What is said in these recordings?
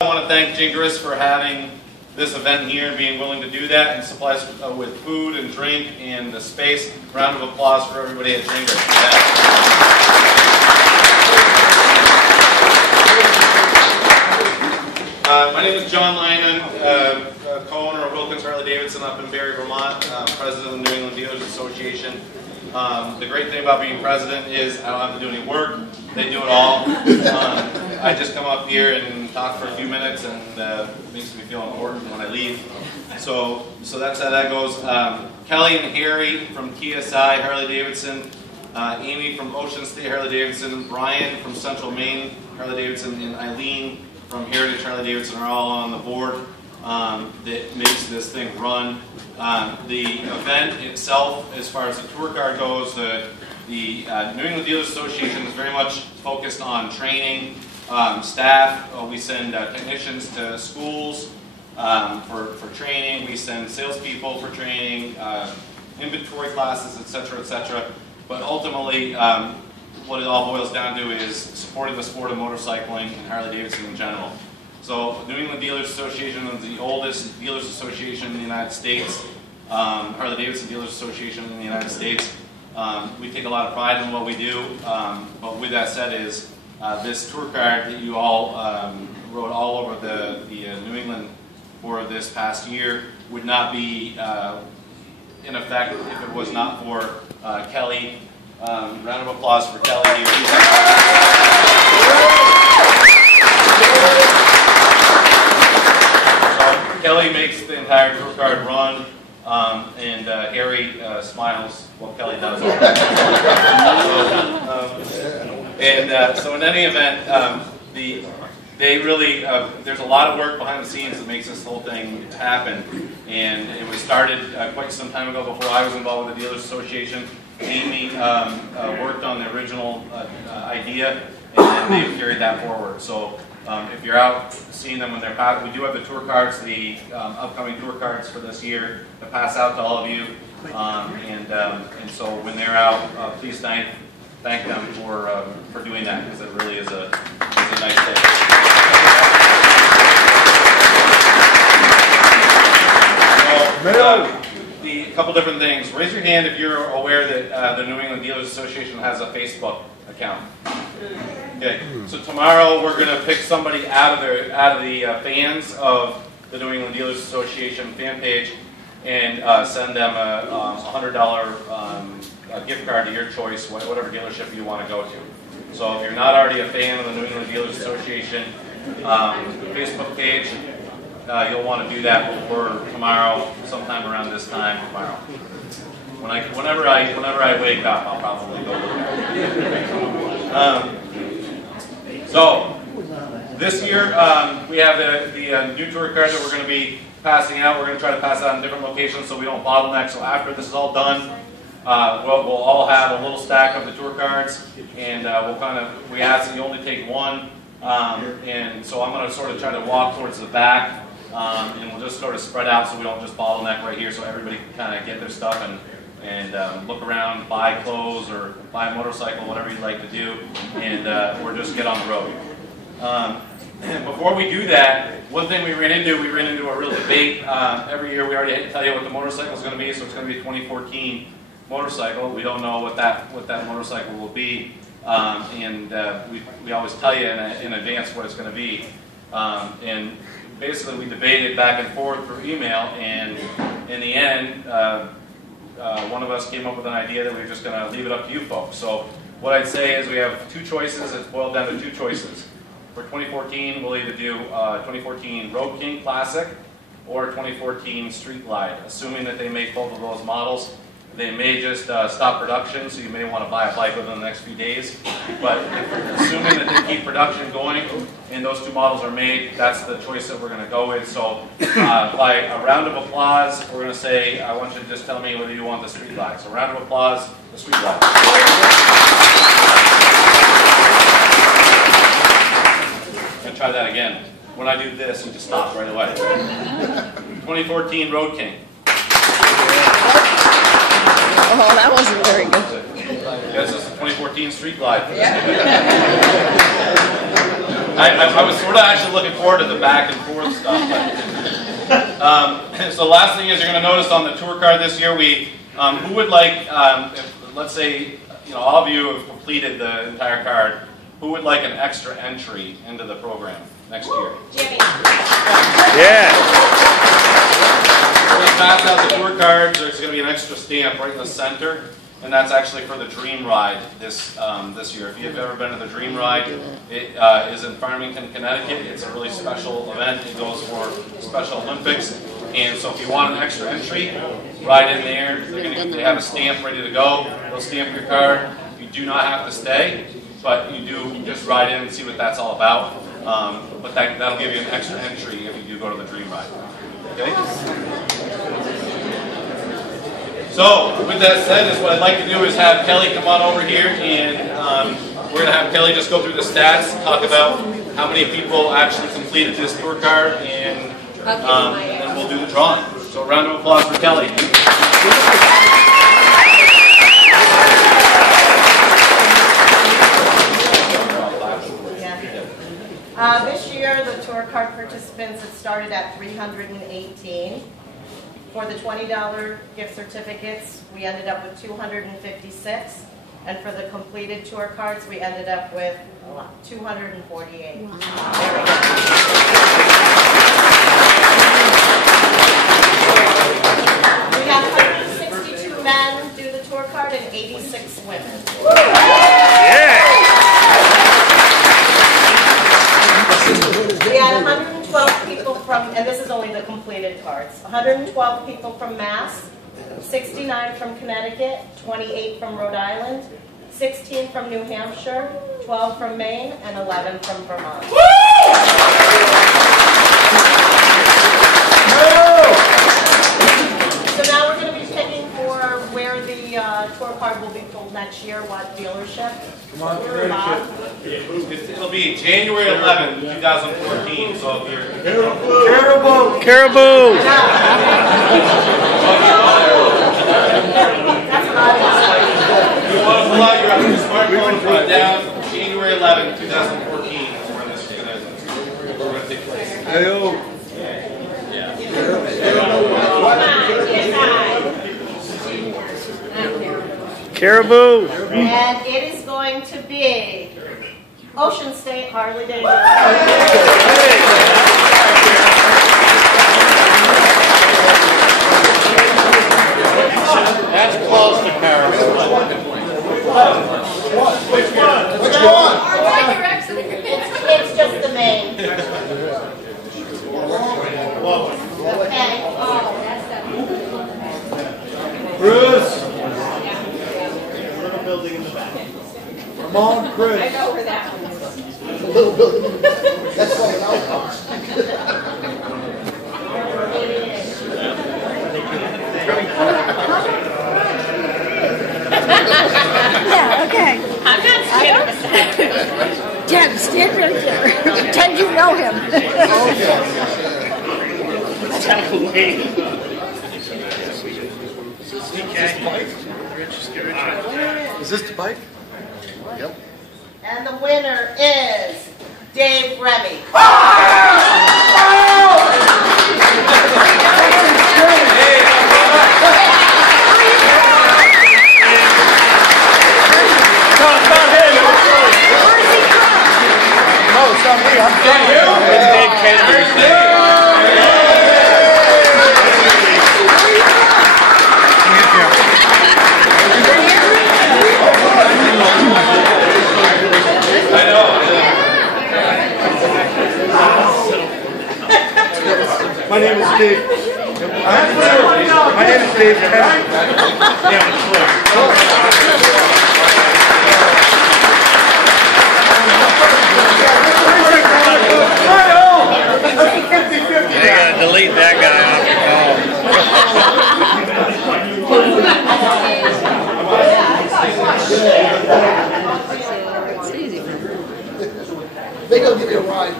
I want to thank Gengras for having this event here and being willing to do that and supply us with food and drink and the space. Round of applause for everybody at Gengras. My name is John Lyman, co-owner of Wilkins Harley-Davidson up in Barrie, Vermont, president of the New England Dealers Association. The great thing about being president is I don't have to do any work. They do it all. I just come up here and talk for a few minutes, and it makes me feel important when I leave. So that's how that goes. Kelly and Harry from TSI Harley-Davidson, Amy from Ocean State Harley-Davidson, Brian from Central Maine Harley-Davidson, and Eileen from Heritage Harley-Davidson are all on the board that makes this thing run. The event itself, as far as the tour card goes, the New England Dealers Association is very much focused on training staff. We send technicians to schools for training. We send salespeople for training, inventory classes, etc., etc. But ultimately, what it all boils down to is supporting the sport of motorcycling and Harley-Davidson in general. So, New England Dealers Association is the oldest dealers association in the United States, Harley-Davidson Dealers Association in the United States. We take a lot of pride in what we do, but with that said is this tour card that you all wrote all over the New England for this past year would not be in effect if it was not for Kelly. Round of applause for Kelly here. Kelly makes the entire tour card run, and Harry smiles while Kelly does all that. So in any event, they really, there's a lot of work behind the scenes that makes this whole thing happen. And it was started quite some time ago before I was involved with the Dealers Association. Amy worked on the original idea, and then they've carried that forward. So if you're out seeing them when they're passed, we do have the tour cards, the upcoming tour cards for this year to pass out to all of you. And so when they're out, please thank them for doing that, because it really is a nice thing. A couple different things. Raise your hand if you're aware that the New England Dealers Association has a Facebook account. Okay, so tomorrow we're going to pick somebody out of the fans of the New England Dealers Association fan page and send them a $100 gift card to your choice, whatever dealership you want to go to. So if you're not already a fan of the New England Dealers Association Facebook page, you'll want to do that before tomorrow, sometime around this time tomorrow. Whenever I wake up, I'll probably go there. So this year we have the new tour card that we're going to be passing out. We're going to try to pass out in different locations so we don't bottleneck. So after this is all done, we'll all have a little stack of the tour cards, and we ask that you only take one. And so I'm going to sort of try to walk towards the back. And we'll just sort of spread out so we don't just bottleneck right here, so everybody can kind of get their stuff and look around, buy clothes or buy a motorcycle, whatever you'd like to do, and or just get on the road. Before we do that, one thing we ran into a real debate. Every year we already tell you what the motorcycle is going to be, so it's going to be a 2014 motorcycle. We don't know what that motorcycle will be, and we always tell you in advance what it's going to be. And basically, we debated back and forth through email, and in the end, one of us came up with an idea that we were just going to leave it up to you folks. So what I'd say is we have two choices. It's boiled down to two choices. For 2014, we'll either do 2014 Road King Classic or 2014 Street Glide, assuming that they make both of those models. They may just stop production, so you may want to buy a bike within the next few days. But assuming that they keep production going and those two models are made, that's the choice that we're going to go with. So by a round of applause, we're going to say, I want you to just tell me whether you want the Street Glide. So round of applause, the Street Glide. I'm going to try that again. When I do this, you just stop right away. 2014 Road King. Oh, that wasn't very good. Yes, this is 2014 Street Glide. Yeah. I was sort of actually looking forward to the back and forth stuff. So last thing is you're going to notice on the tour card this year, who would like, let's say, all of you have completed the entire card, who would like an extra entry into the program next year? Jimmy. Yeah. We're going to pass out the tour cards. There's going to be an extra stamp right in the center, and that's actually for the Dream Ride this year. If you've ever been to the Dream Ride, it is in Farmington, Connecticut. It's a really special event. It goes for Special Olympics, and so if you want an extra entry, ride in there. They have a stamp ready to go. They'll stamp your card. You do not have to stay, but you do just ride in and see what that's all about. But that'll give you an extra entry if you do go to the Dream Ride. Okay? So, with that said, what I'd like to do is have Kelly come on over here, and we're going to have Kelly just go through the stats, talk about how many people actually completed this tour card, and then we'll do the drawing. So, a round of applause for Kelly. This year, the tour card participants had started at 318. For the $20 gift certificates, we ended up with 256. And for the completed tour cards, we ended up with 248. Wow. There we go. We had 162 men do the tour card and 86 women. Yeah. We had 112 people from, and this is only the completed cards, 112 people from Mass, 69 from Connecticut, 28 from Rhode Island, 16 from New Hampshire, 12 from Maine, and 11 from Vermont. So now we're going to be picking for where the tour card will be pulled next year, what dealership. Come on, It'll be January 11th, 2014, so if you're... Caribou! Caribou! You want to pull out your smartphone and put it down, January 11th, 2014 is when this is going to take place. Hey-o. Caribou! And it is going to be Ocean State Harley Davidson. That's close to Caribou. Which one? It's just the main. Okay. Bruce! Little building in the back. Come on, Chris. I know where that one is. The little building in the back. That's called an outhouse. Yeah, okay. I'm not scared of that. Jen, stand right there. Pretend you know him. Is this the bike? Yep. And the winner is Dave Remy. My name is Dave. My name is Dave Kennedy. You gotta delete that guy off your phone. It's easy. They gonna give you a ride.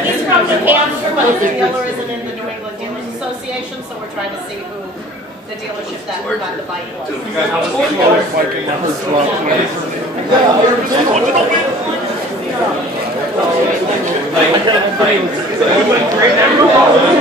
He's from New Hampshire, but the dealer isn't in the New England Dealers Association, so we're trying trying to see who the dealership that got the bike was. You guys know what's the